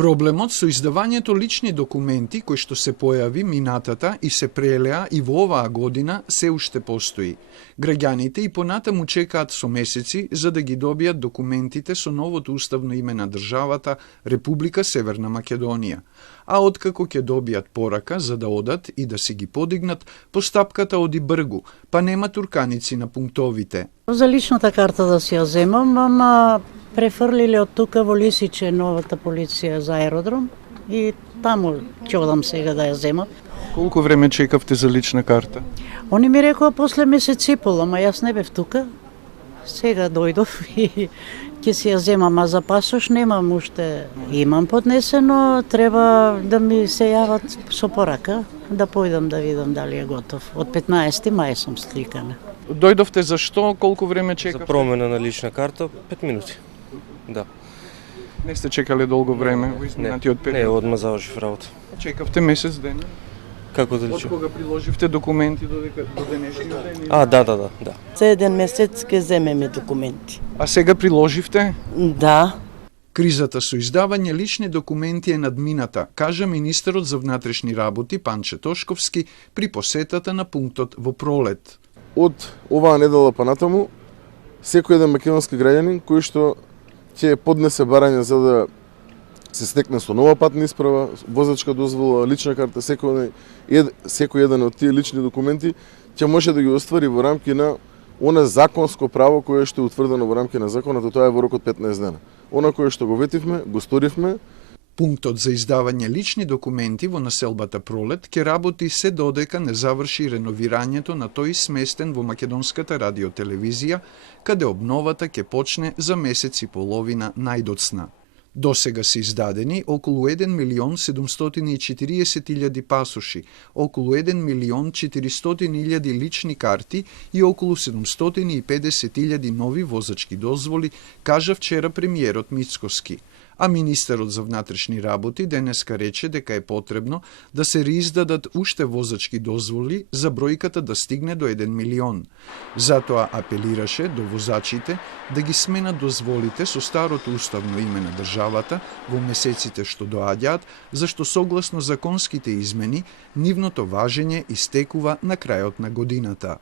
Проблемот со издавањето лични документи кои што се појави минатата и се прелеа и во оваа година се уште постои. Граѓаните и понатаму чекаат со месеци за да ги добијат документите со новото уставно име на државата Република Северна Македонија. А откако ќе добијат порака за да одат и да си ги подигнат, постапката оди бргу, па нема турканици на пунктовите. За личната карта да си ја земам, ама префрлиле од тука во Лисиче новата полиција за аеродром и таму ќе одам сега да ја земам. Колку време чекавте за лична карта? Они ми рекоа после месец и пол, ама јас не бев тука. Сега дојдов и ќе си ја земам, а за пасош немам уште. Имам поднесено, треба да ми се јават со порака, да појдам да видам дали е готов. Од 15 мај сум сликана. Дојдовте за што? Колку време чекавте? За промена на лична карта 5 минути. Да. Не сте чекале долго време во изминатиот период? Не, одма завршив работа. Чекавте месец ден? Како да Од личи? кога приложивте документи до денешниот ден? Да. За еден месец ќе земеме документи. А сега приложивте? Да. Кризата со издавање лични документи е надмината, кажа министерот за внатрешни работи Панче Тошковски при посетата на пунктот во Пролет. Од оваа недела па натаму, секој еден македонски граѓанин кој што ќе поднесе барање за да се стекне со нова патна исправа, возачка дозвола, лична карта, секој еден од тие лични документи ќе може да ги оствари во рамки на она законско право кое што е утврдено во рамки на законот, тоа е во рок од 15 дена. Она кое што го ветивме, го сторивме. Пунктот за издавање лични документи во населбата Пролет ќе работи се додека не заврши реновирањето на тој сместен во македонската радиотелевизија, каде обновата ќе почне за месец и половина најдоцна. Досега се издадени околу 1.740.000 пасоши, околу 1.400.000 лични карти и околу 750.000 нови возачки дозволи, кажа вчера премиерот Мицкоски. А министерот за внатрешни работи денеска рече дека е потребно да се реиздадат уште возачки дозволи за бројката да стигне до 1 милион. Затоа апелираше до возачите да ги сменат дозволите со старото уставно име на државата во месеците што доаѓаат, зашто согласно законските измени, нивното важење истекува на крајот на годината.